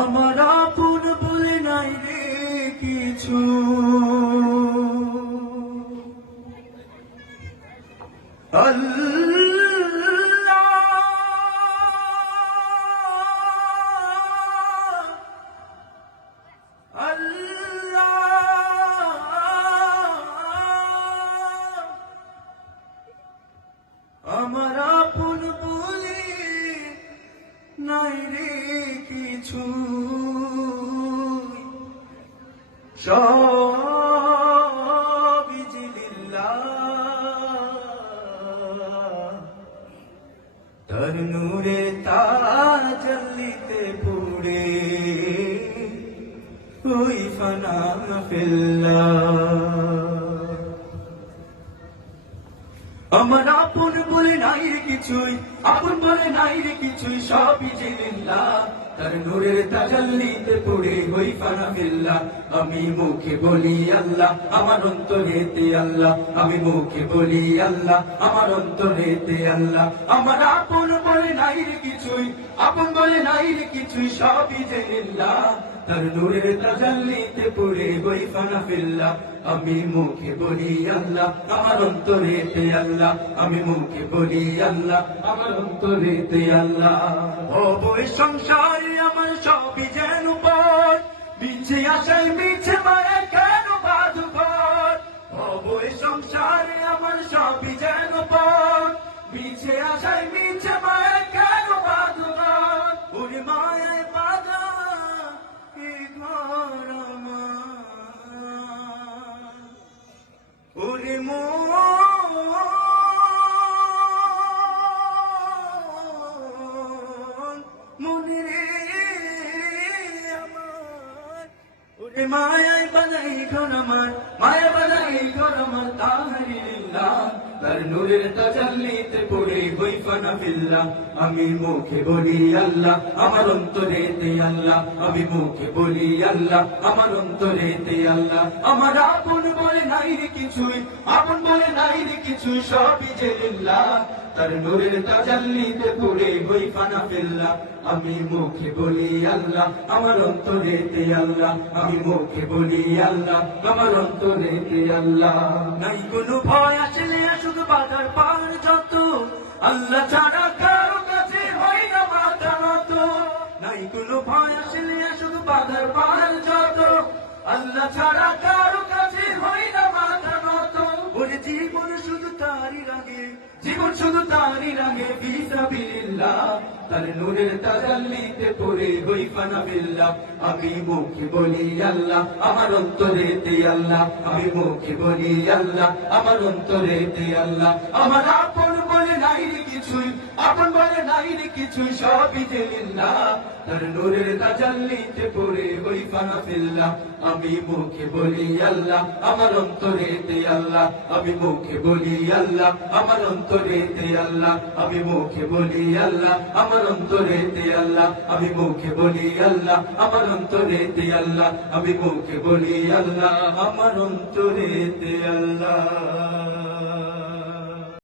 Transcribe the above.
আমার আপন বলে নাই রে কিছু, আল্লাহ আমার আপন বলে নাই রে কিছু, সবই লিল্লাহ, তার নূরে তাজাল্লিতে পুড়ে ওই ফানা ফিল্লাহ। আমার আপন বলে নাই রে কিছুই, আপন বলে নাই রে কিছুই, সবই যে লিল্লাহ, তার নূরের তাজাল্লিতে পড়ে হই ফানা ফিল্লাহ। আমি মুখে বলি আল্লাহ, আমার অন্তরেতে আল্লাহ, আমি মুখে বলি আল্লাহ, আমার অন্তরেতে আল্লাহ। আমার আপন বলে নাই রে কিছুই, আপন বলে নাই রে কিছুই, সবই যে লিল্লাহ, তার নূরের তাজাল্লিতে পড়ে হই ফানা ফিল্লাহ। আমি মুখে বলি আল্লাহ, আমার অন্তরেতে আল্লাহ, আমি মুখে বলি আল্লাহ, আমার অন্তরেতে আল্লাহ। ও বই সংসারে আমার সবই যেন পথ, মিছে আশায় মিছে মায়া কেন বাঁধঘর। ও বই সংসারে আমার সবই যেন পথ, মিছে আশায় মিছে মায়া কেন বাঁধঘর। ওরে মায়ায় বাঁধা এ ঘর আমার, ওরে মনে রে আমার, ওরে মায়ায় বানাই ঘর আমার, মায়া বানাই ঘর আমার, তাহারি লিল্লাহ, তার নূরের তাজাল্লিতে পড়ে হই ফানা ফিল্লাহ। আমি মুখে বলি আল্লাহ, আমার অন্তরেতে আল্লাহ, আমি মুখে বলি আল্লাহ, আমার অন্তরেতে আল্লাহ। আমার আপন বলে নাই রে কিছুই, আপন বলে নাই রে কিছুই, সবই যে লিল্লাহ, তার নূরের তাজাল্লিতে পড়ে হই ফানা ফিল্লাহ। আমি মুখে বলি আল্লাহ, আমার অন্তরেতে আল্লাহ, আমি মুখে বলি আল্লাহ, আমার অন্তরেতে আল্লাহ। নাই কোনো ভয় আসলে শুধু বাধার পার যত, আল্লাহ ছাড়া কারো কাছে হয় না মাথা নত। নাই কোনো ভয় আসলে শুধু বাধার পার যত, আল্লাহ ছাড়া কারো কাছে হয় না মাথা নত। ওরে জীবন শুধু তারই রাগে, জীবন শুধু তারই রাগে, ফিসাবিলিল্লাহ, তার নূরের তাজাল্লিতে পড়ে হই ফানা ফিল্লাহ। আমি মুখে বলি আল্লাহ, আমার অন্তরেতে আল্লাহ, আমি মুখে বলি আল্লাহ, আমার অন্তরেতে আল্লাহ। আমার আপন বলে নাই রে কিছুই, আপন বলে নাই রে কিছুই, সবই যে লিল্লাহ, তার নূরের তাজাল্লিতে পড়ে হই ফানা ফিল্লাহ। আমি মুখে বলি আল্লাহ, আমার অন্তরেতে আল্লাহ, আমি মুখে বলি আল্লাহ, আমার অন্তরেতে আল্লাহ, আমি মুখে বলি আল্লাহ, আমার অন্তরেতে আল্লাহ, আমি মুখে বলি আল্লাহ, আমার অন্তরেতে আল্লাহ, আমি মুখে বলি আল্লাহ, আমার অন্তরেতে আল্লাহ।